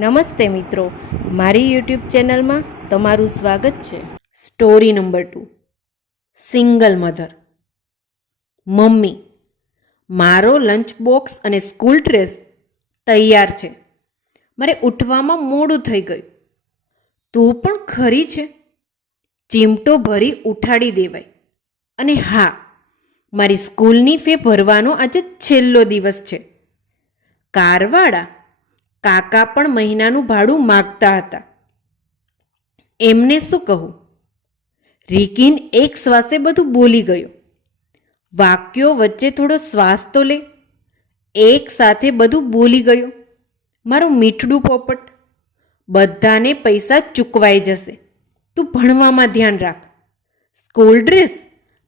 નમસ્તે મિત્રો, મારી યુટ્યુબ ચેનલમાં તમારું સ્વાગત છે. Story number two, single mother. Mummy, મારો લંચ બોક્સ અને સ્કૂલ ડ્રેસ તૈયાર છે. મારે ઉઠવામાં મોડું થઈ ગયું. તું પણ ખરી છે? ચીમટો ભરી ઉઠાડી દેવાય. અને હા, મારી સ્કૂલની ફી ભરવાનો આજે છેલ્લો દિવસ છે. કારવાળા કાકા પણ મહિનાનું ભાડું માગતા હતા. એમને શું કહું? રિકિન એક શ્વાસે બધું બોલી ગયો. વાક્યો વચ્ચે થોડો શ્વાસ તો લે. એક સાથે બધું બોલી ગયો. મારું મીઠડું પોપટ. બધાને પૈસા ચૂકવાઈ જશે. તું ભણવામાં ધ્યાન રાખ. સ્કૂલ ડ્રેસ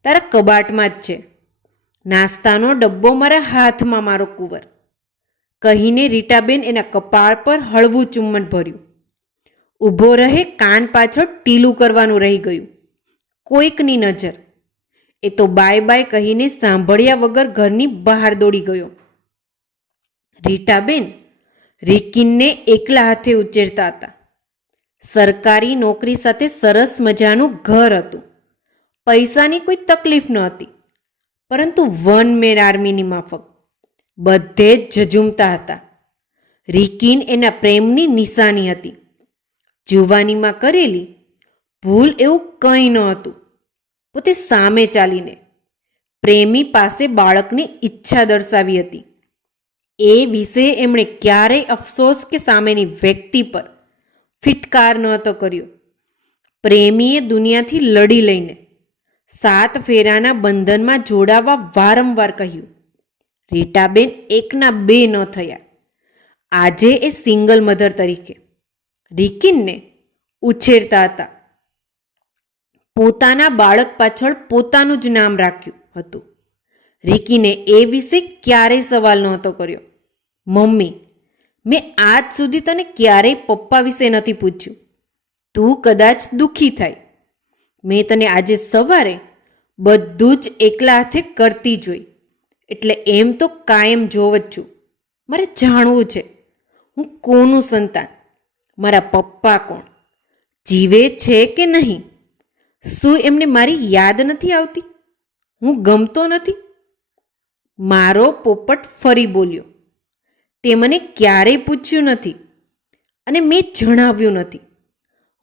તારા કબાટમાં જ છે. નાસ્તાનો ડબ્બો મારા હાથમાં મારો કુંવર. કહીને રીટાબેન એના કપાળ પર હળવું ચુંબન ભર્યું. ઊભો રહે કાન પાછળ ટીલું કરવાનું રહી ગયું. કોઈકની નજર. એ તો બાય બાય કહીને સાંભળ્યા વગર ઘરની બહાર દોડી ગયો. રીટાબેન રિકિનને એકલા હાથે ઉચેરતા હતા. સરકારી નોકરી સાથે સરસ મજાનું ઘર હતું. પૈસાની કોઈ તકલીફ ન હતી. પરંતુ વન મેન આર્મીની માફક. બધે જ ઝઝુમતા હતા. રિકિન એના પ્રેમની નિશાની હતી. જુવાનીમાં કરેલી ભૂલ એવું કંઈ ન હતું. પોતે સામે ચાલીને પ્રેમી પાસે બાળકની ઈચ્છા દર્શાવી હતી. એ વિશે એમણે ક્યારેય અફસોસ કે સામેની વ્યક્તિ પર ફિટકાર નહોતો કર્યો. પ્રેમીએ દુનિયાથી લડી લઈને સાત ફેરાના બંધનમાં જોડાવા વારંવાર કહ્યું. રીટાબેન એકના બે ન થયા. આજે એ સિંગલ મધર તરીકે રિકિનને ઉછેરતા હતા. પોતાના બાળક પાછળ પોતાનું જ નામ રાખ્યું હતું. રિકીને એ વિશે ક્યારેય સવાલ નહોતો કર્યો. મમ્મી, મેં આજ સુધી તને ક્યારેય પપ્પા વિશે નથી પૂછ્યું. તું કદાચ દુઃખી થાય. મેં તને આજે સવારે બધું જ એકલા હાથે કરતી જોઈ. એટલે એમ તો કાયમ જોવ જ છું. મારે જાણવું છે, હું કોનું સંતાન? મારા પપ્પા કોણ? જીવે છે કે નહીં? શું એમને મારી યાદ નથી આવતી? હું ગમતો નથી? મારો પોપટ ફરી બોલ્યો. તે મને ક્યારેય પૂછ્યું નથી અને મેં જણાવ્યું નથી.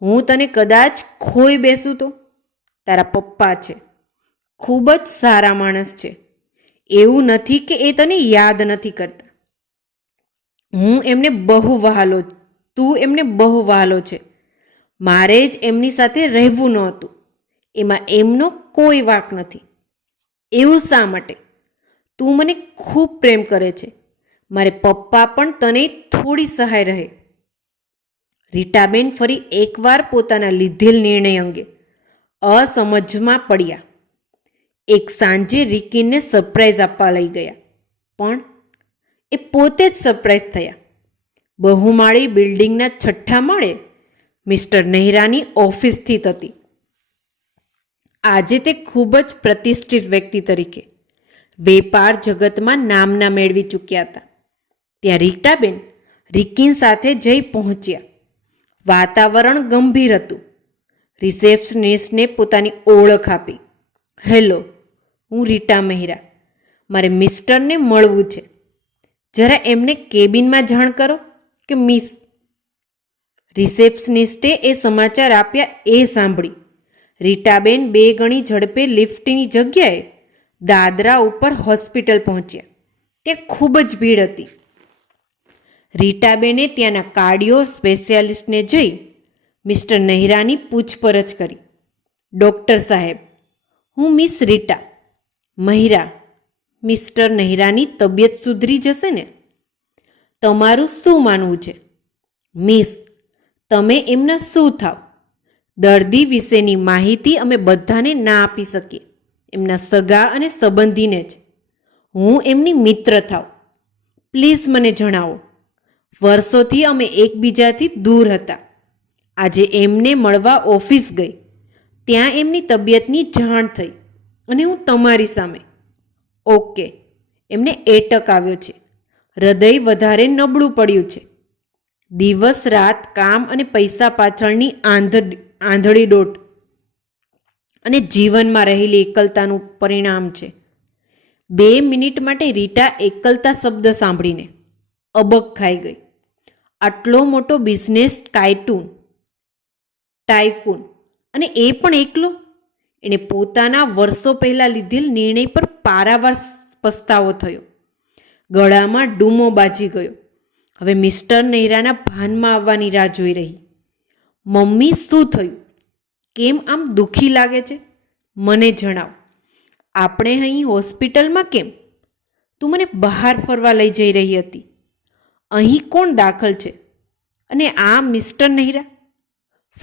હું તને કદાચ ખોઈ બેસું તો? તારા પપ્પા છે. ખૂબ જ સારા માણસ છે. એવું નથી કે એ તને યાદ નથી કરતા. હું એમને બહુ વહાલો, તું એમને બહુ વહાલો છે. મારે જ એમની સાથે રહેવું નહોતું. એમાં એમનો કોઈ વાંક નથી. એવું શા માટે? તું મને ખૂબ પ્રેમ કરે છે. મારે પપ્પા પણ તને થોડી સહાય રહે. રીટાબેન ફરી એકવાર પોતાના લીધેલ નિર્ણય અંગે અસમજમાં પડ્યા. એક સાંજે રિકીને સરપ્રાઈઝ આપવા લઈ ગયા. પણ એ પોતે જ સરપ્રાઈઝ થયા. બહુમાળી બિલ્ડિંગના છઠ્ઠા માળે મિસ્ટર નહેરાની ઓફિસ સ્થિત હતી આજે તે ખૂબ જ પ્રતિષ્ઠિત વ્યક્તિ તરીકે વેપાર જગતમાં નામના મેળવી ચૂક્યા હતા. ત્યાં રીટાબેન રિકિન સાથે જઈ પહોંચ્યા. વાતાવરણ ગંભીર હતું. રિસેપ્શનિસ્ટને પોતાની ઓળખ આપી. હેલો હું રીટા મહેરા. મારે મિસ્ટરને મળવું છે. જરા એમને કેબિનમાં જાણ કરો કે મિસ રિસેપ્શનિસ્ટે એ સમાચાર આપ્યા એ સાંભળી. રીટાબેન બે ગણી ઝડપે લિફ્ટની જગ્યાએ દાદરા ઉપર હોસ્પિટલ પહોંચ્યા. ત્યાં ખૂબ જ ભીડ હતી. રીટાબેને ત્યાંના કાર્ડિયો સ્પેશિયાલિસ્ટને જઈ મિસ્ટર નહેરાની પૂછપરછ કરી. ડૉક્ટર સાહેબ, હું મિસ રીટા. મહિરા, મિસ્ટર નહેરાની તબિયત સુધરી જશે ને? તમારું શું માનવું છે? મિસ, તમે એમના શું થાવ? દર્દી વિશેની માહિતી અમે બધાને ના આપી શકીએ. એમના સગા અને સંબંધીને જ. હું એમની મિત્ર થાવ. પ્લીઝ મને જણાવો. વર્ષોથી અમે એકબીજાથી દૂર હતા. આજે એમને મળવા ઓફિસ ગઈ. ત્યાં એમની તબિયતની જાણ થઈ. અને હું તમારી સામે. ઓકે. એમને એટક આવ્યો છે. હૃદય વધારે નબળું પડ્યું છે. દિવસ, રાત, કામ અને પૈસા પાછળની આંધ આંધળી દોટ. અને જીવનમાં રહેલી એકલતાનું પરિણામ છે. બે મિનિટ માટે રીટા એકલતા શબ્દ સાંભળીને અબક ખાઈ ગઈ. આટલો મોટો બિઝનેસ ટાઇટુન ટાઇકૂન અને એ પણ એકલો એણે પોતાના વર્ષો પહેલાં લીધેલ નિર્ણય પર પારાવાર પસ્તાવો થયો. ગળામાં ડૂમો બાજી ગયો. હવે મિસ્ટર નહેરાના ભાનમાં આવવાની રાહ જોઈ રહી. મમ્મી, શું થયું? કેમ આમ દુઃખી લાગે છે? મને જણાવ. આપણે અહીં હોસ્પિટલમાં કેમ? તું મને બહાર ફરવા લઈ જઈ રહી હતી. અહીં કોણ દાખલ છે? અને આ મિસ્ટર નહેરા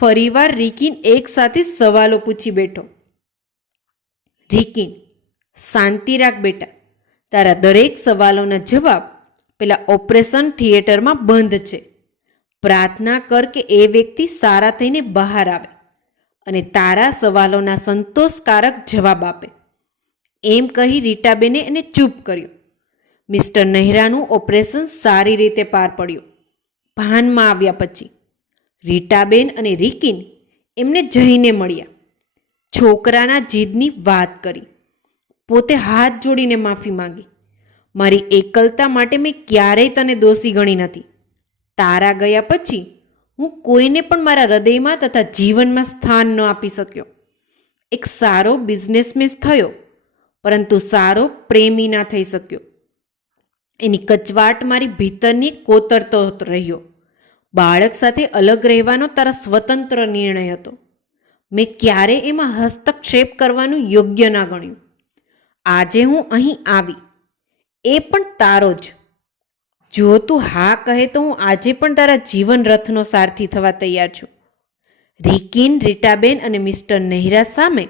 ફરીવાર રીકીન એકસાથે સવાલો પૂછી બેઠો. રિકિન શાંતિ રાખ બેટા. તારા દરેક સવાલોના જવાબ પેલા ઓપરેશન થિયેટરમાં બંધ છે. પ્રાર્થના કર કે એ વ્યક્તિ સારા થઈને બહાર આવે અને તારા સવાલોના સંતોષકારક જવાબ આપે. એમ કહી રીટાબેને એને ચૂપ કર્યો. મિસ્ટર નહેરાનું ઓપરેશન સારી રીતે પાર પડ્યું. ભાનમાં આવ્યા પછી રીટાબેન અને રિકિન એમને જઈને મળ્યા. છોકરાના જીદની વાત કરી. પોતે હાથ જોડીને માફી માંગી. મારી એકલતા માટે મેં ક્યારેય તને દોષી ગણી નથી. તારા ગયા પછી હું કોઈને પણ મારા હૃદયમાં તથા જીવનમાં સ્થાન ન આપી શક્યો. એક સારો બિઝનેસમેન થયો, પરંતુ સારો પ્રેમી ના થઈ શક્યો. એની કચવાટ મારી ભીતરની કોતરતો રહ્યો. બાળક સાથે અલગ રહેવાનો તારા સ્વતંત્ર નિર્ણય હતો. મેં ક્યારે એમાં હસ્તક્ષેપ કરવાનું યોગ્ય ના ગણ્યું. આજે હું અહીં આવી. એ પણ તારો જ. જો તું હા કહે તો હું આજે પણ તારા જીવન રથનો સારથી થવા તૈયાર છું. રિકિન, રીટાબેન અને મિસ્ટર નહેરા સામે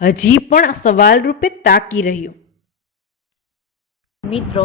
હજી પણ સવાલ રૂપે તાકી રહ્યો. મિત્રો